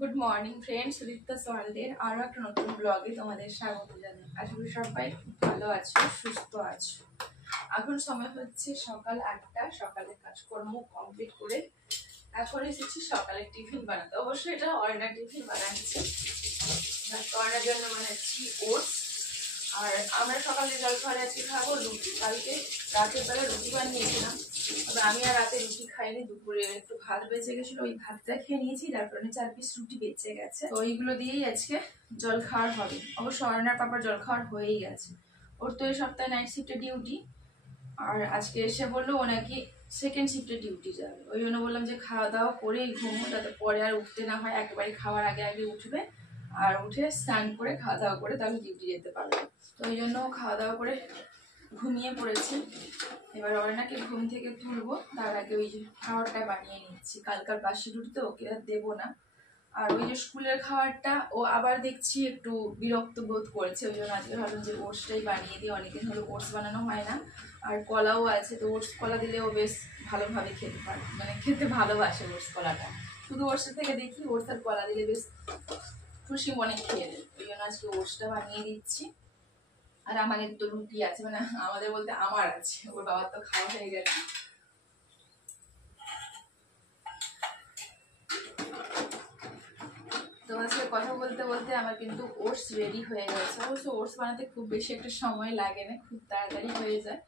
Good morning friends, Sudipta সোহালদের আরও একটা নতুন ব্লগে তোমাদের স্বাগত জানাই। আশা করি সবাই খুব ভালো আছো, সুস্থ আছো। এখন সময় হচ্ছে সকাল 8টা। সকালের কাজকর্ম কমপ্লিট করে এখন এসেছি সকালের টিফিন বানাতে। অবশ্যই এটা অর্ণা টিফিন বানাচ্ছি, অর্ণার জন্য বানাচ্ছি ওটস। আর আমরা সকালে জলখাবার আজকে খাবো রুটি। কালকে রাতের বেলা রুটি বানিয়েছিলাম, তবে আমি আর রাতে রুটি খাইনি। দুপুরে একটু ভাত বেঁচে গেছিলো, ওই ভাতটা খেয়ে নিয়েছি, যার কারণে 4 পিস রুটি বেঁচে গেছে। তো ওইগুলো দিয়েই আজকে জলখাবার হবে। অবশ্য অর্ণার পাপার জলখাবার হয়েই গেছে। ওর তো এই সপ্তাহে নাইট শিফটে ডিউটি, আর আজকে এসে বললো ও নাকি সেকেন্ড শিফটে ডিউটি যাবে। ওই জন্য বললাম যে খাওয়া দাওয়া করেই ঘুমো, যাতে পরে আর উঠতে না হয়। একেবারে খাওয়ার আগে আগে উঠবে, আর উঠে স্নান করে খাওয়া দাওয়া করে তাহলে ডিউটি যেতে পারবে। তো ওই জন্য খাওয়া দাওয়া করে ঘুমিয়ে পড়েছে। এবার অর্ণাকে ঘুম থেকে তুলবো, তার আগে ওই যে খাবারটা বানিয়ে নিচ্ছি। কালকার বাসি রুটি তো ওকে আর দেবো না। আর ওই যে স্কুলের খাবারটা ও আবার দেখছি একটু বিরক্ত বোধ করেছে, ওই জন্য আজকে ভাবলাম যে ওটসটাই বানিয়ে দিই। অনেকদিন হলো ওটস বানানো হয় না, আর কলাও আছে, তো ওটস কলা দিলেও বেশ ভালোভাবে খেতে পারে, মানে খেতে ভালোবাসে ওটস কলাটা। শুধু ওটসের থেকে দেখি ওটস আর কলা দিলে বেশ খুশি মনে খেয়ে দেয়। ওই জন্য আজকে ওটসটা বানিয়ে দিচ্ছি। আর আমাদের তো রুটি আছে, মানে আমাদের বলতে আমার আছে, ওর বাবার তো খাওয়া হয়ে গেছে। তোমার সাথে কথা বলতে বলতে আমার কিন্তু ওটস রেডি হয়ে গেছে। অবশ্য ওটস বানাতে খুব বেশি একটা সময় লাগে না, খুব তাড়াতাড়ি হয়ে যায়।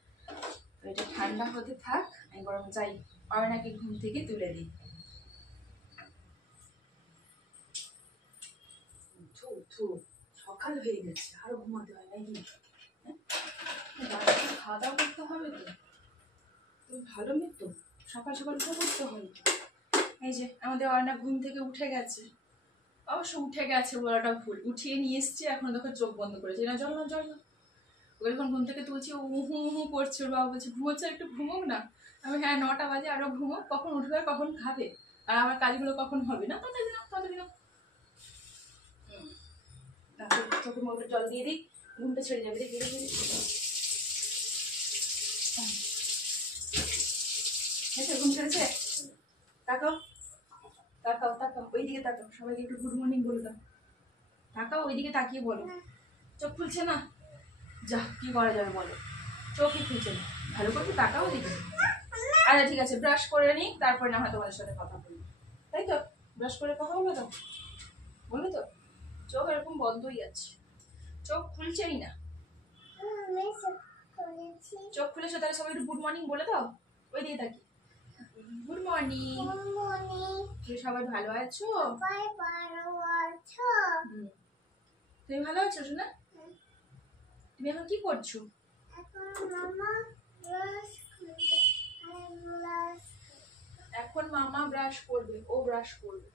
তো এটা ঠান্ডা হতে থাক, আমি বরং যাই অর্ণাকে ঘুম থেকে তুলে দিই। সকাল হয়ে গেছে, আরো ঘুমাতে হয় নাকি? খাওয়া দাওয়া করতে হবে তো, তুমি ভালো মেয়ে তো, সকাল সকাল উঠে করতে হবে। এই যে আমাদের অর্ণা ঘুম থেকে উঠে গেছে। অবশ্য উঠে গেছে বলাটা ভুল, উঠিয়ে নিয়ে এসছি, এখন দেখো চোখ বন্ধ করেছে। না জল না জল না, ওকে যখন ঘুম থেকে তুলছি ও উহু উহু করছে। ওর বাবা বলছে ঘুমোচ্ছে, একটু ঘুমোক না। আমি হ্যাঁ 9টা বাজে, আরো ঘুমো, কখন উঠবে আর কখন খাবে, আর আমার কাজগুলো কখন হবে। না তাড়াতাড়ি না তাড়াতাড়ি না, চোখের মধ্যে জল দিয়ে দিই, ঘুমটা ছেড়ে যাবে। দেখি ঘুম ছেড়েছে? তাকাও তাকাও তাকাও, ওইদিকে তাকাও, সবাইকে একটু গুড মর্নিং বলে দাও। তাকাও, ওইদিকে তাকিয়ে বলো। চোখ খুলছে না, যা কি করা যাবে বলো, চোখই খুলছে না। ভালো করে তাকাও ওদিকে। আচ্ছা ঠিক আছে, ব্রাশ করে নিই, তারপরে না হয় তোমাদের সাথে কথা বলবো। তাই তো, ব্রাশ করে কথা বলবে তো, বলবে তো? চোখ এরকম বন্ধই আছে, চোখ খুলছেই না। চোখ খুলেছে, তাহলে সবাই একটু গুড মর্নিং বলে দাও। ওই দিয়ে থাকি, গুড মর্নিং। সবাই ভালো আছো? তুমি ভালো আছো না? তুমি এখন কি করছো? এখন মামা ব্রাশ করবে, ও ব্রাশ করবে।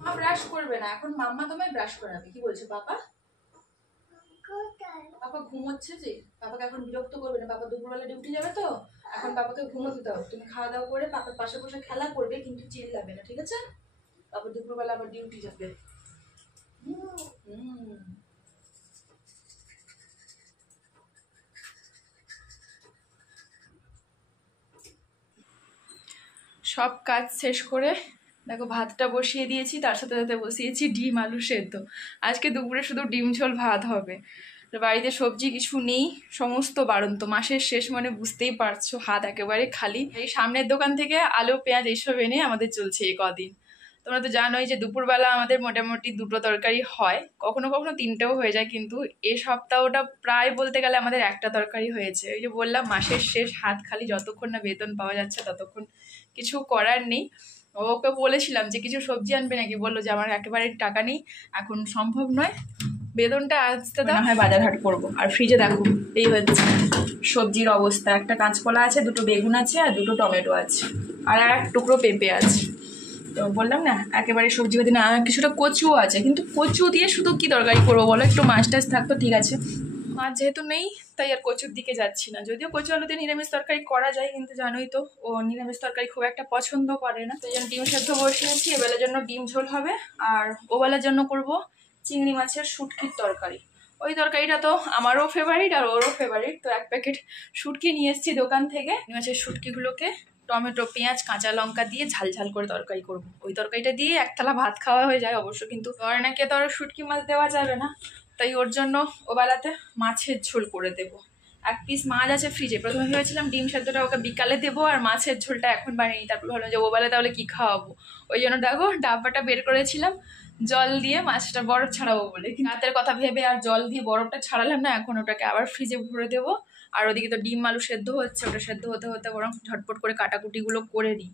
মা ব্রাশ করবে না, এখন মাম্মা তোমায় ব্রাশ করাবে। কি বলছো পাপা? পাপা ঘুমোচ্ছে যে, পাপাকে এখন বিরক্ত করবে না। পাপা দুপুরবেলা ডিউটি যাবে, তো এখন পাপাকে ঘুমোতে দাও। তুমি খাওয়া দাওয়া করে পাপার পাশে বসে খেলা করবে, কিন্তু চিল্লাবে না, ঠিক আছে? পাপা দুপুরবেলা আবার ডিউটি যাবে। সব কাজ শেষ করে দেখো ভাতটা বসিয়ে দিয়েছি, তার সাথে সাথে বসিয়েছি ডিম আলু সেদ্ধ। আজকে দুপুরে শুধু ডিম ঝোল ভাত হবে। বাড়িতে সবজি কিছু নেই, সমস্ত বাড়ন্ত। মাসের শেষ মানে বুঝতেই পারছো, হাত একেবারে খালি। এই সামনের দোকান থেকে আলু পেঁয়াজ এইসব এনে আমাদের চলছে এই কদিন। তোমরা তো জানোই যে দুপুরবেলা আমাদের মোটামুটি 2টো তরকারি হয়, কখনো কখনো 3টেও হয়ে যায়, কিন্তু এই সপ্তাহটা প্রায় বলতে গেলে আমাদের একটা তরকারি হয়েছে। ওই যে বললাম মাসের শেষ, হাত খালি, যতক্ষণ না বেতন পাওয়া যাচ্ছে ততক্ষণ কিছু করার নেই। ওকে বলেছিলাম যে কিছু সবজি আনবে নাকি, বললো যে আমার একেবারে টাকা নেই, এখন সম্ভব নয়, বেতনটা আসতে দাও, হয় বাজার হাট করবো। আর ফ্রিজে দেখো এই হচ্ছে সবজির অবস্থা, একটা কাঁচকলা আছে, 2টো বেগুন আছে, আর 2টো টমেটো আছে, আর 1 টুকরো পেঁপে আছে। তো বললাম না একেবারে সবজি বাদি না। কিছুটা কচুও আছে, কিন্তু কচু দিয়ে শুধু কি তরকারি করবো বলো? একটু মাছ টাছ থাকতো ঠিক আছে, মাছ যেহেতু নেই তাই আর কচুর দিকে যাচ্ছি না। যদিও কচু আলু দিয়ে নিরামিষ তরকারি করা যায়, কিন্তু জানোই তো ও নিরামিষ তরকারি খুব একটা পছন্দ করে না। সেই জন্য ডিম সেদ্ধ বসিয়েছি, এবেলার জন্য ডিম ঝোল হবে, আর ওবেলার জন্য করব চিংড়ি মাছের শুটকির তরকারি। ওই তরকারিটা তো আমারও ফেভারিট আর ওরও ফেভারিট। তো 1 প্যাকেট শুটকি নিয়ে এসেছি দোকান থেকে। মাছের শুটকিগুলোকে টমেটো পেঁয়াজ কাঁচা লঙ্কা দিয়ে ঝাল ঝাল করে তরকারি করব। ওই তরকারিটা দিয়ে এক থালা ভাত খাওয়া হয়ে যায় অবশ্য, কিন্তু অর্ণাকে তো আর শুটকি মাছ দেওয়া যাবে না, তাই ওর জন্য ওবেলাতে মাছের ঝোল করে দেবো। এক পিস মাছ আছে ফ্রিজে, প্রথমে ভেবেছিলাম ডিম সেদ্ধটা ওকে বিকালে দেবো আর মাছের ঝোলটা এখন বানিয়ে, তারপর ভাবলাম যে ওবেলা তাহলে কি খাওয়াবো, ওই জন্য দেখো ডাব্বাটা বের করেছিলাম জল দিয়ে মাছটা বরফ ছাড়াবো বলে, রাতের কথা ভেবে আর জল দিয়ে বরফটা ছাড়ালাম না, এখন ওটাকে আবার ফ্রিজে ভরে দেবো। আর ওদিকে তো ডিম আলু সেদ্ধ হচ্ছে, ওটা সেদ্ধ হতে হতে বরং ঝটপট করে কাটাকুটিগুলো করে নিই।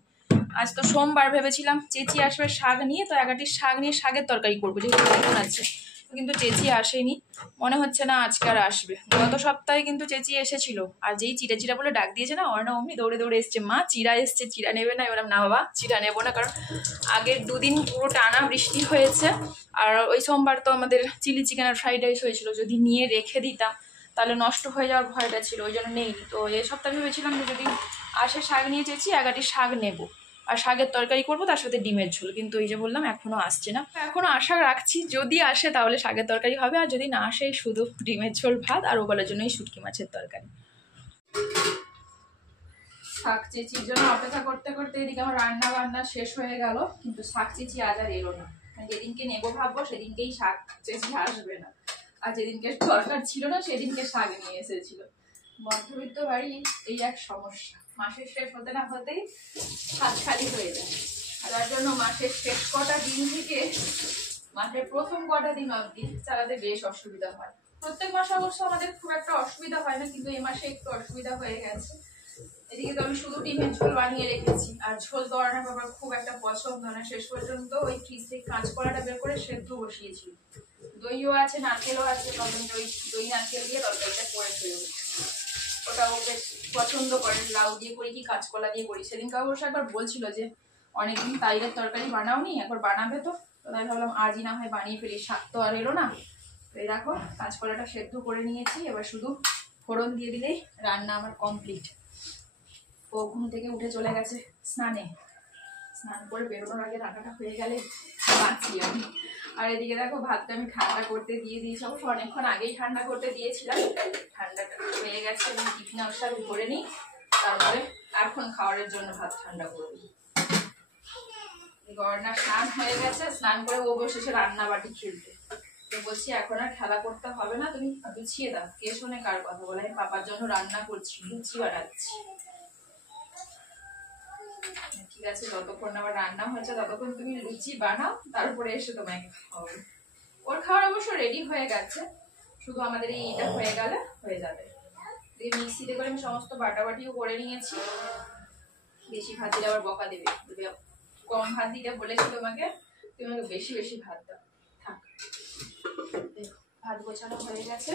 আজ তো সোমবার, ভেবেছিলাম চেঁচি আসবে শাক নিয়ে, তো এগাটির শাক নিয়ে শাকের তরকারি করবো যেহেতু বেগুন আছে, কিন্তু চেঁচি আসেনি, মনে হচ্ছে না আজকে আর আসবে। গত সপ্তাহে কিন্তু চেঁচি এসেছিল, আর যেই চিরা চিরা বলে ডাক দিয়েছে না অর্ণা অমনি দৌড়ে দৌড়ে এসছে, মা চিরা এসছে, চিরা নেবে না? এবার না বাবা চিরা নেবো না, কারণ আগের দুদিন পুরো টানা বৃষ্টি হয়েছে, আর ওই সোমবার তো আমাদের চিলি চিকেন আর ফ্রাইড রাইস হয়েছিল, যদি নিয়ে রেখে দিতাম তাহলে নষ্ট হয়ে যাওয়ার ভয়টা ছিল, ওই জন্য নেইনি। তো এই সপ্তাহে ভেবেছিলাম যে যদি আসে শাক নিয়ে চেয়েছি এগাটি শাক নেবো আর শাকের তরকারি করবো, তার সাথে ডিমের ঝোল, কিন্তু এই যে বললাম এখনো আসছে না, এখনো আশা রাখছি যদি আসে তাহলে শাকের তরকারি হবে, আর যদি না আসে শুধু ডিমের ঝোল ভাত আর ওবেলার জন্যই শুটকি মাছের তরকারি। শাক চেঁচির জন্য অপেক্ষা করতে করতে এদিকে আমার রান্না বান্না শেষ হয়ে গেল, কিন্তু শাক চেঁচি আজ আর এলো না, যেদিনকে নেবো ভাববো সেদিনকেই শাক চেঁচি আসবে না, আর যেদিনকে দরকার ছিল না সেদিনকে শাক নিয়ে এসেছিল। মধ্যবিত্ত বাড়ি এই এক সমস্যা, মাসের শেষ হতে না হতেই হাত খালি হয়ে যায়, আর তার জন্য মাসের শেষ কটা দিন থেকে মাসের প্রথম কটা দিন অবধি চালাতে বেশ অসুবিধা হয়। প্রত্যেক মাসে অবশ্য আমাদের খুব একটা অসুবিধা হয় না, কিন্তু এই মাসে একটু অসুবিধা হয়ে গেছে। এদিকে তো আমি শুধু ডিমের ঝোল বানিয়ে রেখেছি, আর ঝোল তো অর্ণার বাবার খুব একটা পছন্দ না, শেষ পর্যন্ত ওই ফ্রিজ থেকে কাঁচকলাটা বের করে সেদ্ধ বসিয়েছি, দইও আছে নারকেলও আছে, তখন দই নারকেল দিয়ে তরকারিটা করে ফেলবো, ওটাও বেশ পছন্দ করে। লাউ দিয়ে করি কি কাঁচকলা দিয়ে করি, সেদিনকে অবশ্য একবার বলছিল যে অনেকদিন তাইলের তরকারি বানাওনি, একবার বানাবে, তো তাই ভাবলাম আজই না হয় বানিয়ে ফেলি, শাক তো আর এলো না। তো এই দেখো কাঁচকলাটা সেদ্ধ করে নিয়েছি, এবার শুধু ফোড়ন দিয়ে দিলেই রান্না আমার কমপ্লিট। ও ঘুম থেকে উঠে চলে গেছে স্নানে, স্নান করে বেরোনোর আগে রান্নাটা হয়ে গেলে বাঁচি আমি। আর এদিকে দেখো ভাতটা আমি ঠান্ডা করতে দিয়ে দিয়েছি, অবশ্য অনেকক্ষণ আগেই ঠান্ডা করতে দিয়েছিলাম, ঠান্ডাটা হয়ে গেছে, আমি টিফিন আসার ভরে নিই, তারপরে এখন খাওয়ারের জন্য ভাত ঠান্ডা করবো। গড়না স্নান হয়ে গেছে, স্নান করে ও বসেছে রান্না বাটি খেলতে, তো বলছি এখন আর খেলা করতে হবে না, তুমি গুছিয়ে দাও। কে শোনে কার কথা বলে, আমি পাপার জন্য রান্না করছি, লুচি বানাচ্ছি। ঠিক আছে, যতক্ষণ আমার রান্না হয়েছে ততক্ষণ তুমি লুচি বানাও, তারপরে এসে তোমাকে খাওয়াবো। ওর খাওয়ার অবশ্য রেডি হয়ে গেছে, শুধু আমাদের এইটা হয়ে গেলে হয়ে যাবে। মিক্সিতে করে আমি সমস্ত বাটাবাটিও করে নিয়েছি, বেশি ভাত দিলে আবার বকা দেবে, কম ভাত দিতে বলেছি তোমাকে, তুমি আমাকে বেশি বেশি ভাত দাও। থাক, ভাত গোছানো হয়ে গেছে,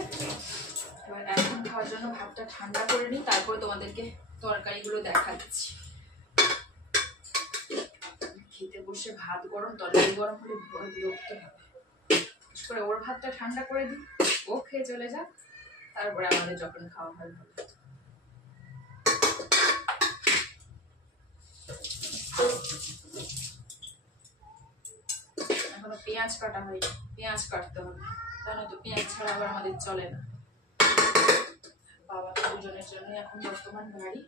এবার এখন খাওয়ার জন্য ভাতটা ঠান্ডা করে নিই, তারপর তোমাদেরকে তরকারিগুলো দেখাচ্ছি। খেতে বসে ভাত গরম তরকারি গরম হলে বড় বিরক্ত হবে, করে ওর ভাতটা ঠান্ডা করে দিই, ও খেয়ে চলে যাক, তারপরে আমাদের যখন খাওয়া হয় হবে। এখনো পেঁয়াজ কাটা হয়নি, পেঁয়াজ কাটতে হবে, জানো তো পেঁয়াজ ছাড়া আবার আমাদের চলে না। বাবা দুজনের জন্য এখন বর্তমান বাড়ি,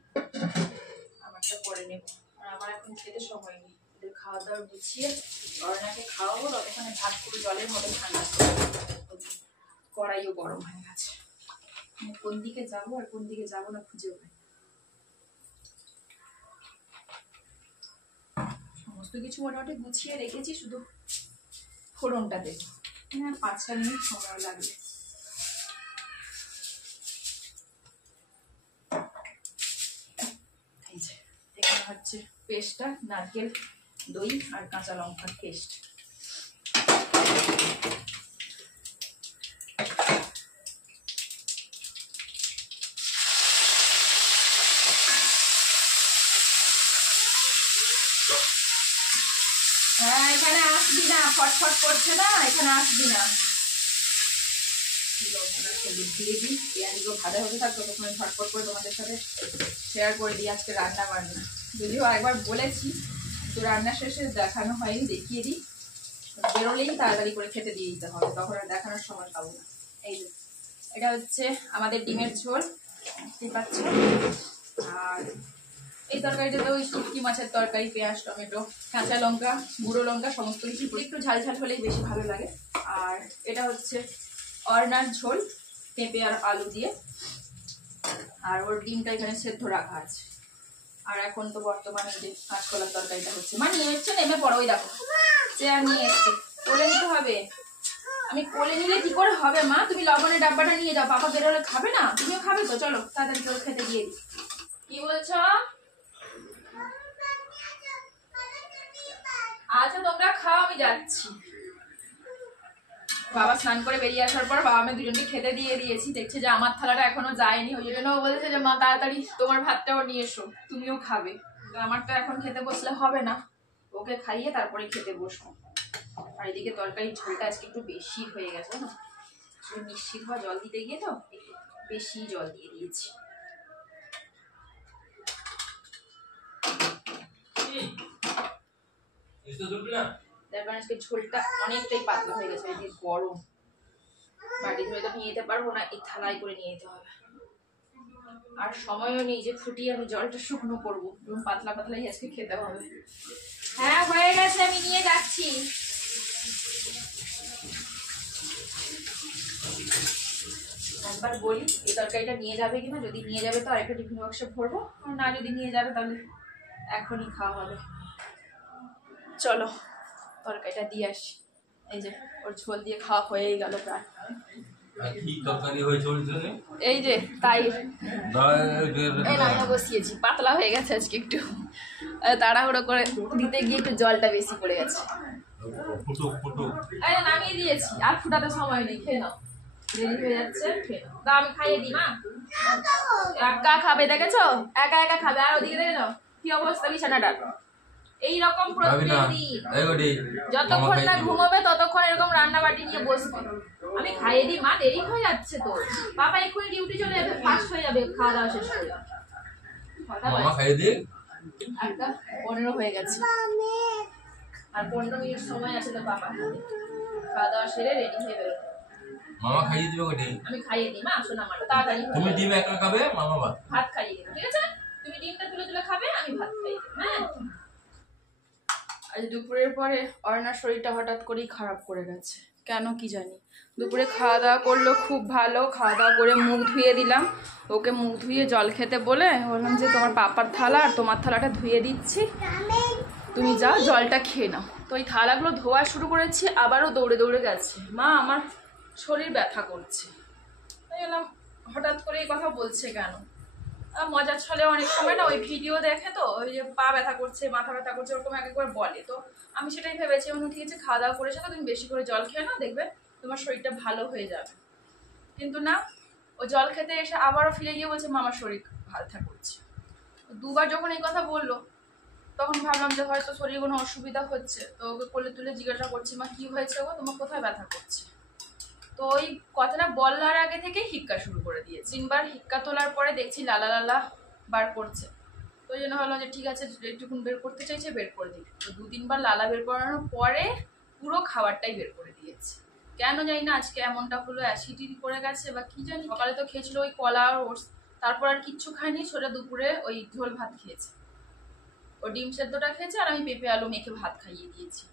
আমারটা করে নেব, আর আমার এখন খেতে সময় নেই, ওদের খাওয়া দাওয়া গুছিয়ে অর্ণাকে খাওয়াবো, ততক্ষণে ভাত পুরো জলের মতো ঠান্ডা, কড়াইও গরম হয়ে গেছে, কোন দিকে যাবো আর কোন দিকে যাবো না খুঁজে পাই। সমস্ত কিছু মোটামুটি গুছিয়ে রেখেছি, শুধু ফোড়নটা দেব, হ্যাঁ 5-6 মিনিট সময় লাগবে। এই যে এখানে হচ্ছে পেস্টটা, নারকেল দই আর কাঁচা লঙ্কার পেস্ট। হ্যাঁ এখানে আসবি না, ফটফট করছে না, এখানে আসবি না। দিয়ে দিই, পেঁয়াজগুলো ভাজা হতে থাকতো, তখন ঝটপট করে তোমাদের সাথে শেয়ার করে দিই আজকে রান্না বান্না। যদিও একবার বলেছি, তো রান্না শেষে দেখানো হয়নি, দেখিয়ে দিই, বেরোলেই তাড়াতাড়ি করে খেতে দিয়ে দিতে হবে, তখন আর দেখানোর সময় পাবো না। এই যে এটা হচ্ছে আমাদের ডিমের ঝোল, দেখতে পাচ্ছ, আর এই তরকারিটাতে ওই শুটকি মাছের তরকারি, পেঁয়াজ, টমেটো, কাঁচা লঙ্কা, গুঁড়ো লঙ্কা সমস্ত কিছু একটু ঝাল ঝাল হলেই বেশি ভালো লাগে। আর এটা হচ্ছে অরনার ঝোল, পেঁপে আর আলু দিয়ে, আর ওর ডিমটা এখানে সেদ্ধ রাখা আছে। আর এখন তো বর্তমানে যে কাঁচকলার তরকারিটা হচ্ছে। মা নিয়ে এসছে, নেমে পড়ো, ওই দেখো চেয়ার নিয়ে এসছি, কোলে নিতে হবে। আমি কোলে নিলে কি করে হবে মা? তুমি লবণের ডাব্বাটা নিয়ে যাও, পাপা বেরোলে খাবে না? তুমিও খাবে তো? চলো তাড়াতাড়ি করে খেতে দিয়ে দিই। কি বলছো? আচ্ছা তোমরা খাও, আমি যাচ্ছি। বাবা স্নান করে বেরিয়ে আসার পর বাবা আমি দুজনকে খেতে দিয়ে দিয়েছি। দেখছে যে আমার থালাটা এখনো যায়নি, ওই জন্য বলেছে যে মা তাড়াতাড়ি তোমার ভাতটাও নিয়ে এসো, তুমিও খাবে। আমারটা এখন খেতে বসলে হবে না, ওকে খাইয়ে তারপরে খেতে বসবো। আর এদিকে তরকারি ঝোলটা আজকে একটু বেশি হয়ে গেছে না, নিশ্চিত হওয়া জল দিতে গিয়ে তো বেশি জল দিয়ে দিয়েছি। আজকে ঝোলটা অনেকটাই পাতলা হয়ে গেছে, এই যে গরম বাটি ধরে তো নিয়ে যেতে পারবো না, এই থালায় করে নিয়ে যেতে হবে। আর সময়ও নেই যে ফুটিয়ে আমি জলটা শুকনো করবো, পাতলা পাতলাই আজকে খেতে হবে। হ্যাঁ হয়ে গেছে, আমি নিয়ে যাচ্ছি। একবার বলি এই তরকারিটা নিয়ে যাবে কিনা, যদি নিয়ে যাবে তো আরেকটা টিফিন বক্সে ভরবো, আর না যদি নিয়ে যাবে তাহলে এখনই খাওয়া হবে। চলো তরকারিটা দিয়ে আসি। এই যে ওর ঝোল দিয়ে খাওয়া হয়েই গেল প্রায়। এই যে তাই বসিয়েছি, পাতলা হয়ে গেছে আজকে, একটু তাড়াহুড়ো করে দিতে গিয়ে একটু জলটা বেশি পড়ে গেছে। নামিয়ে দিয়েছি, আর ফুটাতে সময় নেই, খেয়ে নাও, দেরি হয়ে যাচ্ছে, খেয়ে নাও। তা আমি খাইয়ে দিই মা, একা খাবে দেখেছো, একা একা খাবে। আর ওদিকে দেখে নাও কি অবস্থা বিছানাটার, এইরকম যতক্ষণ না ঘুমোবে ততক্ষণ এরকম রান্না বাটি নিয়ে বসবে। আমি খাইয়ে দিই মা, দেরি হয়ে যাচ্ছে তো, বাবা এক্ষুনি ডিউটি চলে যাবে, ফাস্ট হয়ে যাবে খাওয়া দাওয়া শেষ করে। 15 হয়ে গেছে, আর 15 মিনিট সময় আছে তো বাবা খাওয়া দাওয়া সেরে রেডি হয়ে বেরোবে। মামা খাইয়ে দিবে ওকে, আমি খাইয়ে দিই মা, শোনা মা তাড়াতাড়ি। তুমি ডিম একা খাবে, মামা ভাত খাইয়ে দিই, ঠিক আছে? তুমি ডিমটা তুলে তুলে খাবে, আমি ভাত খাইয়ে দিই। হ্যাঁ, আজ দুপুরের পরে অর্ণার শরীরটা হঠাৎ করেই খারাপ করে গেছে, কেন কি জানি। দুপুরে খাওয়া দাওয়া করলো খুব ভালো, খাওয়া দাওয়া করে মুখ ধুয়ে দিলাম, ওকে মুখ ধুয়ে জল খেতে বলে বললাম যে তোমার পাপার থালা আর তোমার থালাটা ধুয়ে দিচ্ছি, তুমি যাও জলটা খেয়ে নাও। তো ওই থালাগুলো ধোয়া শুরু করেছি, আবারও দৌড়ে দৌড়ে গেছে, মা আমার শরীর ব্যথা করছে। তাই বললাম হঠাৎ করে এই কথা বলছে কেন। মজার ছলে অনেক সময় না ওই ভিডিও দেখে, তো ওই যে পা ব্যথা করছে, মাথা ব্যথা করছে, ওরকম একবার বলে। তো আমি সেটাই ভেবেছি, ঠিক আছে খাওয়া দাওয়া করেছো তো, তুমি বেশি করে জল খেয়ে নাও, দেখবে তোমার শরীরটা ভালো হয়ে যাবে। কিন্তু না, ও জল খেতে এসে আবারও ফিরে গিয়ে বলছে মামার শরীর ব্যথা করছে। দুবার যখন এই কথা বললো তখন ভাবলাম যে হয়তো শরীরে কোনো অসুবিধা হচ্ছে, তো ওকে কোলে তুলে জিজ্ঞাসা করছি মা কি হয়েছে গো, তোমার কোথায় ব্যথা করছে। তো ওই কথাটা বলার আগে থেকে হিক্কা শুরু করে দিয়েছে। 3 বার হিক্কা তোলার পরে দেখছি লালা লালা বার করছে, তো ওই জন্য ভাবলাম যে ঠিক আছে একটুক্ষণ বের করতে চাইছে, বের করে দিই। তো 2-3 বার লালা বের করানোর পরে পুরো খাবারটাই বের করে দিয়েছে। কেন জানি না আজকে এমনটা হলো, অ্যাসিডিটি করে গেছে বা কি জানি। সকালে তো খেয়েছিল ওই কলা আর ওটস, তারপর আর কিচ্ছু খায়নি, সোজা দুপুরে ওই ঝোল ভাত খেয়েছে, ও ডিম সেদ্ধটা খেয়েছে, আর আমি পেঁপে আলু মেখে ভাত খাইয়ে দিয়েছি।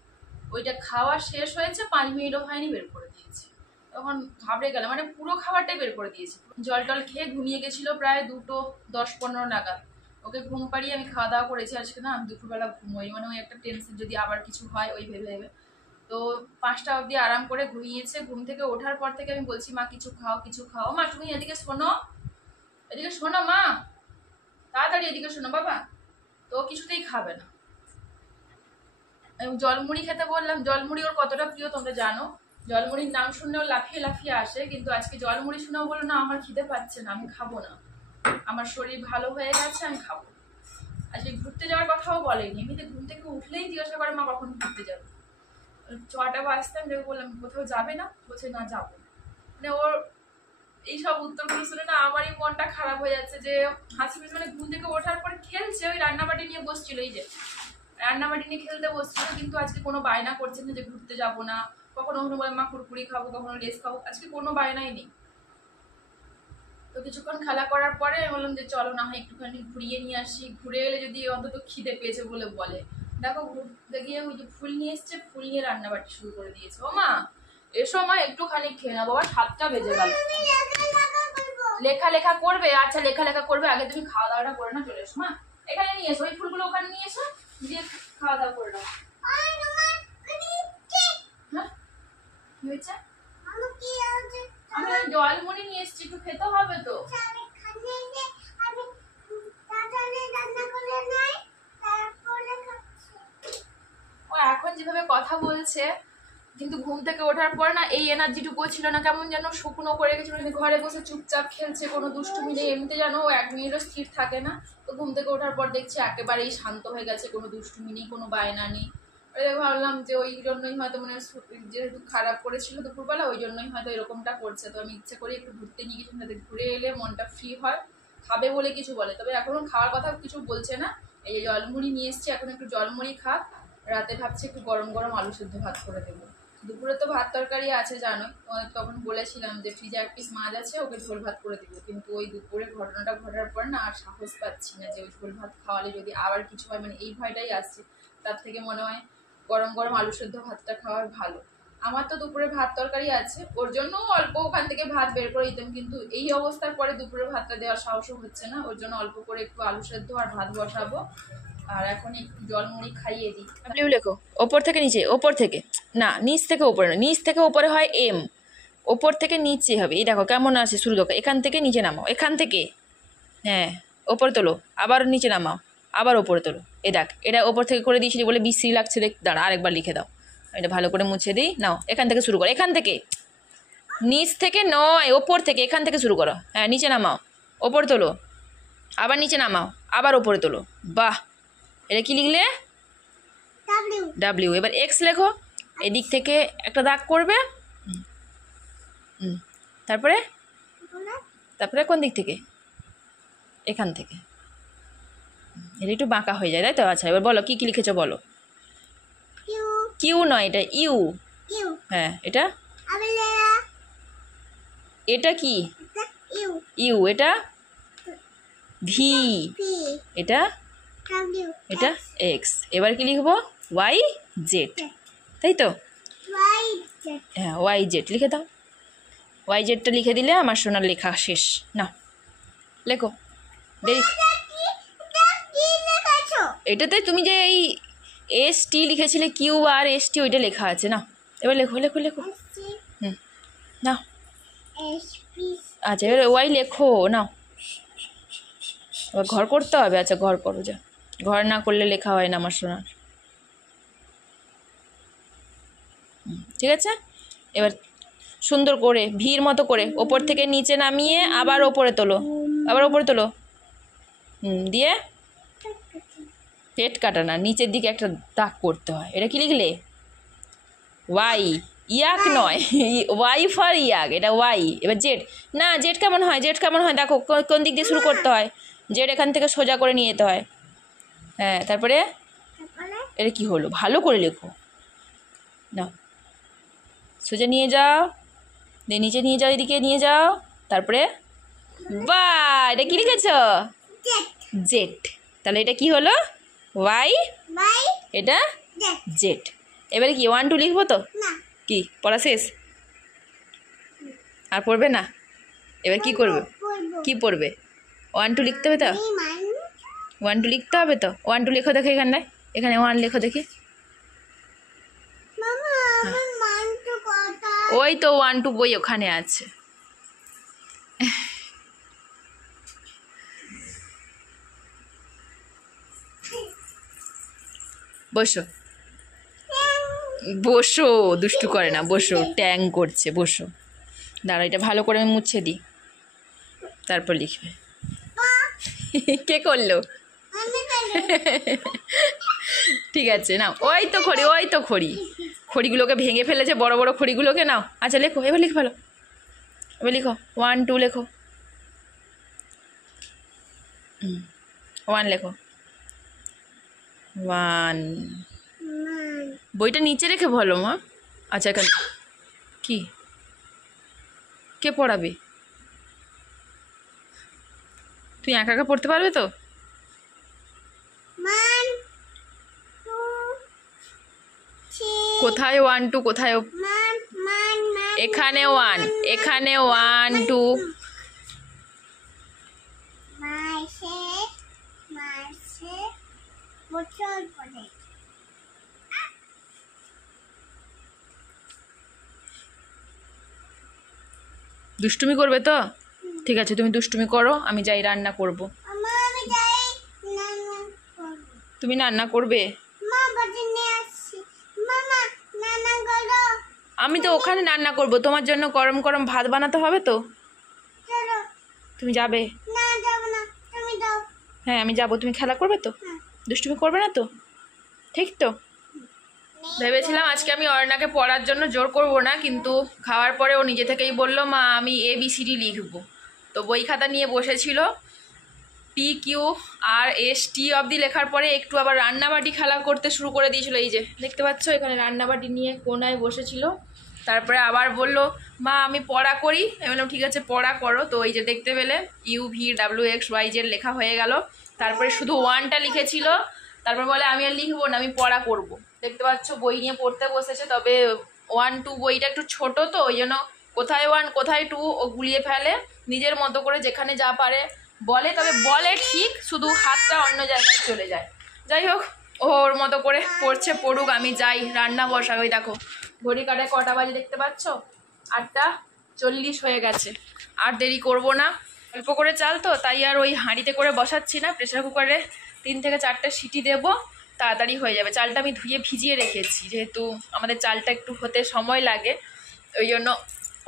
ওইটা খাওয়া শেষ হয়েছে, 5 মিনিটও হয়নি বের করে দিয়েছি। তখন ঘাবড়ে গেলাম, মানে পুরো খাবারটাই বের করে দিয়েছি। জল টল খেয়ে ঘুমিয়ে গেছিল প্রায় 2:10-15 নাগাদ, ওকে ঘুম পাড়িয়ে আমি খাওয়া দাওয়া করেছি। আজকে না আমি দুপুরবেলা ঘুমোই, মানে ওই একটা টেনশন যদি আবার কিছু হয় ওই ভেবে ভেবে। তো 5টা অবধি আরাম করে ঘুমিয়েছে। ঘুম থেকে ওঠার পর থেকে আমি বলছি মা কিছু খাও কিছু খাও। মা তুমি এদিকে শোনো, এদিকে শোনো মা, তাড়াতাড়ি এদিকে শোনো বাবা। তো কিছুতেই খাবে না। জলমুড়ি খেতে বললাম, জলমুড়ি ওর কতটা প্রিয় তোমরা জানো, জলমুড়ির নাম শুনলেও লাফিয়ে লাফিয়ে আসে। কিন্তু আজকে জলমুড়ি শুনেও বলো না আমার খিদে পাচ্ছে না, আমি খাবো না, আমার শরীর ভালো হয়ে গেছে, আমি খাবো। আজকে ঘুরতে যাওয়ার কথাও বলেনি, এমনিতে ঘুম থেকে উঠলেই জিজ্ঞাসা করে মা কখন ঘুরতে যাবে। 6টা বাজতে আমি বললাম কোথাও যাবে না, বলছে না যাবো। মানে ওর এইসব উত্তরগুলো শুনে না আমারই মনটা খারাপ হয়ে যাচ্ছে, যে হাসি খুশি মানে ঘুম থেকে ওঠার পর খেলছে, ওই রান্নাবাটি নিয়ে বসছিল, এই যে রান্নাবাটি নিয়ে খেলতে বসছিল। কিন্তু আজকে কোনো বায়না করছে না যে ঘুরতে যাবো না, কখনো কখনো বলে মা কুরকুরি খাবো, কখনো লেস খাবো, আজকে কোনো বায়নাই নেই। তো কিছুক্ষণ খেলা করার পরে আমি বললাম যে চলো না হয় একটুখানি ঘুরিয়ে নিয়ে আসি, ঘুরে এলে যদি অন্তত খিদে পেয়েছে বলে বলে। দেখো ঘুরতে গিয়ে ওই যে ফুল নিয়ে এসছে, ফুল নিয়ে রান্নাবাটি শুরু করে দিয়েছে। ও মা এসো মা একটুখানি খেয়ে না, বাবা 7টা বেজে গেল। লেখা করবে? আচ্ছা লেখা করবে, আগে তুমি খাওয়া দাওয়াটা করে না, চলে এসো মা। এখানে নিয়ে এসো, ওই ফুলগুলো ওখানে নিয়ে এসো, দিয়ে খাওয়া দাওয়া করে নাও। হ্যাঁ কি হয়েছে? আমি জল মুড়ি নিয়ে এসছি, একটু খেতে হবে তো। ও এখন যেভাবে কথা বলছে, কিন্তু ঘুম থেকে ওঠার পর না এই এনার্জিটুকুও ছিল না, কেমন যেন শুকনো করে গেছিল। ঘরে বসে চুপচাপ খেলছে, কোনো দুষ্টুমি নেই, এমনিতে যেন ও 1 মিনিটও স্থির থাকে না। তো ঘুম থেকে ওঠার পর দেখছি একেবারেই শান্ত হয়ে গেছে, কোনো দুষ্টুমি নেই, কোনো বায়না নেই। ভাবলাম যে ওই জন্যই হয়তো মানে যেহেতু খারাপ করেছিল দুপুরবেলা, ওই জন্যই হয়তো এরকমটা করছে। তো আমি ইচ্ছে করে একটু ঘুরতে নিয়ে গেছি, যাতে ঘুরে এলে মনটা ফ্রি হয়, খাবে বলে কিছু বলে। তবে এখনো খাওয়ার কথা কিছু বলছে না। এই যে জলমুড়ি নিয়ে এসছি, এখন একটু জলমুড়ি খাক, রাতে ভাবছি একটু গরম গরম আলু সেদ্ধ ভাত করে দেবো। দুপুরে তো ভাত তরকারি আছে জানো, তখন বলেছিলাম যে ফ্রিজে 1 পিস মাছ আছে, ওকে ঝোল ভাত করে দেবো। কিন্তু ওই দুপুরে ঘটনাটা ঘটার পর না আর সাহস পাচ্ছি না যে ওই ঝোল ভাত খাওয়ালে যদি আবার কিছু হয়, মানে এই ভয়টাই আসছে। তার থেকে মনে হয় গরম গরম আলু সেদ্ধ ভাতটা খাওয়ার ভালো। আমার তো দুপুরে ভাত তরকারি আছে, ওর জন্য অল্প ওখান থেকে ভাত বের করে দিতাম, কিন্তু এই অবস্থার পরে দুপুরে ভাতটা দেওয়ার সাহসও হচ্ছে না। ওর জন্য অল্প করে একটু আলু সেদ্ধ আর ভাত বসাবো, আর এখন একটু জল মুড়ি খাইয়ে দিই। ডাব্লিউ লেখো, ওপর থেকে নিচে, ওপর থেকে না, নিচ থেকে ওপরে না, নিচ থেকে ওপরে হয় এম, ওপর থেকে নিচে হবে। এই দেখো কেমন আছে শুরু, দেখো এখান থেকে নিচে নামাও, এখান থেকে, হ্যাঁ ওপরে তোলো, আবার নিচে নামাও, আবার ওপরে তোলো। এ দেখ, এটা ওপর থেকে করে দিয়েছি বলে বিশ্রী লাগছে, দেখ দাঁড়া আরেকবার লিখে দাও। এটা ভালো করে মুছে দিই, নাও এখান থেকে শুরু করো, এখান থেকে, নিচ থেকে নয় ওপর থেকে, এখান থেকে শুরু করো। হ্যাঁ নিচে নামাও, ওপর তোলো, আবার নিচে নামাও, আবার ওপরে তোলো। বাহ, এটা কি লিখলে? ডাব্লিউ। এবার এক্স লেখো, এদিক থেকে একটা দাগ করবে, তারপরে তারপরে কোন দিক থেকে? এখান থেকে। এটা একটু বাঁকা হয়ে যায় তাই তো। আচ্ছা এবার বলো কি কি লিখেছো বলো। কিউ নয়, এটা ইউ। হ্যাঁ এটা, এটা কি? ইউ। এটা ভি, এটা এটা এক্স। এবার কি লিখবো? ওয়াই জেড, তাই তো? হ্যাঁ ওয়াই জেড লিখে দাও। ওয়াই জেডটা লিখে দিলে আমার সোনার লেখা শেষ। না লেখো, দেরি। এটাতে তুমি যে এই S T লিখেছিলে, Q R S T, ওইটা লেখা আছে না। এবার লেখো লেখো লেখো, না আচ্ছা এবার ওয়াই লেখো, নাও এবার ঘর করতে হবে। আচ্ছা ঘর করো, যা, ঘর না করলে লেখা হয় না আমার সোনার। ঠিক আছে, এবার সুন্দর করে ভির মতো করে ওপর থেকে নিচে নামিয়ে আবার ওপরে তোলো, আবার ওপরে তোলো, দিয়ে পেট কাটা না, নিচের দিকে একটা দাগ করতে হয়। এটা কি লিখলে? ওয়াই, ইয়াক নয়, ওয়াই ফর ইয়াক, এটা ওয়াই। এবার জেড, না জেড কেমন হয়? জেড কেমন হয় দেখো, কোন দিক দিয়ে শুরু করতে হয়? জেড এখান থেকে সোজা করে নিয়ে যেতে হয়। হ্যাঁ তারপরে এটা কি হলো? ভালো করে লেখো, না সোজা নিয়ে যাও, দিয়ে নিচে নিয়ে যাও, এদিকে নিয়ে যাও, তারপরে বাহ, এটা কি লিখেছ? জেড। তাহলে এটা কি হলো? ওয়াই, এটা জেড। এবারে কি 1 2 লিখবো তো? কি পড়া শেষ? আর পড়বে না? এবার কি করবে? কি পড়বে? 1 2 লিখতে হবে তো? 1 2 লিখতে হবে তো? 1 2 লেখো দেখো, এখানটায়, এখানে 1 লেখো দেখি। ওই তো 1 2 বই ওখানে আছে। বসো বসো, দুষ্টু করে না, বসো, ট্যাং করছে, বসো। দাঁড়া এটা ভালো করে আমি মুছে দিই, তারপর লিখবে। কে করলো? ঠিক আছে নাও, ওই তো খড়ি, ওই তো খড়ি, খড়িগুলোকে ভেঙে ফেলেছে, বড় বড় খড়িগুলোকে নাও। আচ্ছা লেখো, এবার লিখে ফেলো, এবার লিখো 1 2 লেখো, 1 লেখো, 1। বইটা নিচে রেখে বলো মা। আচ্ছা এখানে কি, কে পড়াবে? তুই একা একা পড়তে পারবে তো? কোথায় 1 2 কোথায়? এখানে 1, এখানে 1 2। দুষ্টুমি করবে তো? ঠিক আছে, তুমি দুষ্টুমি করো, আমি যাই রান্না করব। তুমি রান্না করবে? আমি তো ওখানে রান্না করব, তোমার জন্য গরম গরম ভাত বানাতে হবে তো। তুমি যাবে? হ্যাঁ আমি যাব, তুমি খেলা করবে তো? দুষ্টুমি করবে না তো? ঠিক তো? ভেবেছিলাম আজকে আমি অর্ণাকে পড়ার জন্য জোর করব না, কিন্তু খাওয়ার পরে ও নিজে থেকেই বলল মা আমি ABCD লিখবো। তো বই খাতা নিয়ে বসেছিল, PQRST অবধি লেখার পরে একটু আবার রান্নাবাটি খেলা করতে শুরু করে দিয়েছিল। এই যে দেখতে পাচ্ছ এখানে রান্নাবাটি নিয়ে কোনায় বসেছিল। তারপরে আবার বলল মা আমি পড়া করি। আমি বললাম ঠিক আছে পড়া করো। তো এই যে দেখতে পেলে UVWXYZ লেখা হয়ে গেল। তারপরে শুধু 1টা লিখেছিল। তারপর বলে আমি আর লিখবো না, আমি পড়া করব। দেখতে পাচ্ছ বই নিয়ে পড়তে বসেছে, তবে 1 2 বইটা একটু ছোট তো ওই জন্য কোথায় 1 কোথায় 2 ও গুলিয়ে ফেলে নিজের মতো করে, যেখানে যা পারে বলে, তবে বলে ঠিক, শুধু হাতটা অন্য জায়গায় চলে যায়। যাই হোক ওর মতো করে পড়ছে, পড়ুক, আমি যাই রান্না বসাই। ওই দেখো ঘড়ি কাটায় কটা বাজে দেখতে পাচ্ছ, 8:40 হয়ে গেছে। আর দেরি করব না, অল্প করে চাল তো তাই আর ওই হাঁড়িতে করে বসাচ্ছি না, প্রেসার কুকারে 3 থেকে 4টা সিটি দেবো, তাড়াতাড়ি হয়ে যাবে। চালটা আমি ধুয়ে ভিজিয়ে রেখেছি, যেহেতু আমাদের চালটা একটু হতে সময় লাগে, ওই জন্য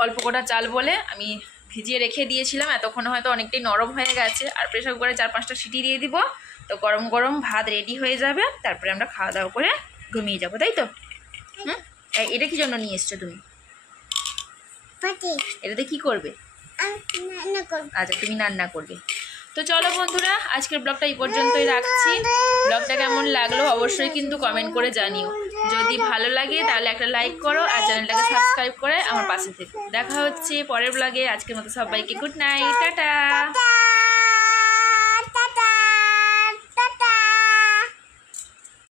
অল্প কটা চাল বলে আমি ভিজিয়ে রেখে দিয়েছিলাম। এতক্ষণে হয়তো অনেকটাই নরম হয়ে গেছে। আর প্রেসার কুকারে 4-5টা সিটি দিয়ে দিব, তো গরম গরম ভাত রেডি হয়ে যাবে। তারপরে আমরা খাওয়া দাওয়া করে ঘুমিয়ে যাবো, তাই তো? হুম, এটা কি জন্য নিয়ে এসছো তুমি? এটাতে কি করবে? আচ্ছা তুমি রান্না করবে। তো চলো বন্ধুরা, আজকের ব্লগটা এই পর্যন্তই রাখছি। ব্লগটা কেমন লাগলো অবশ্যই কিন্তু কমেন্ট করে জানিও। যদি ভালো লাগে তাহলে একটা লাইক করো, আর চ্যানেলটাকে সাবস্ক্রাইব করে আমার পাশে থেকো। দেখা হচ্ছে পরের ব্লগে। আজকের মতো সবাইকে গুড নাইট, টাটা।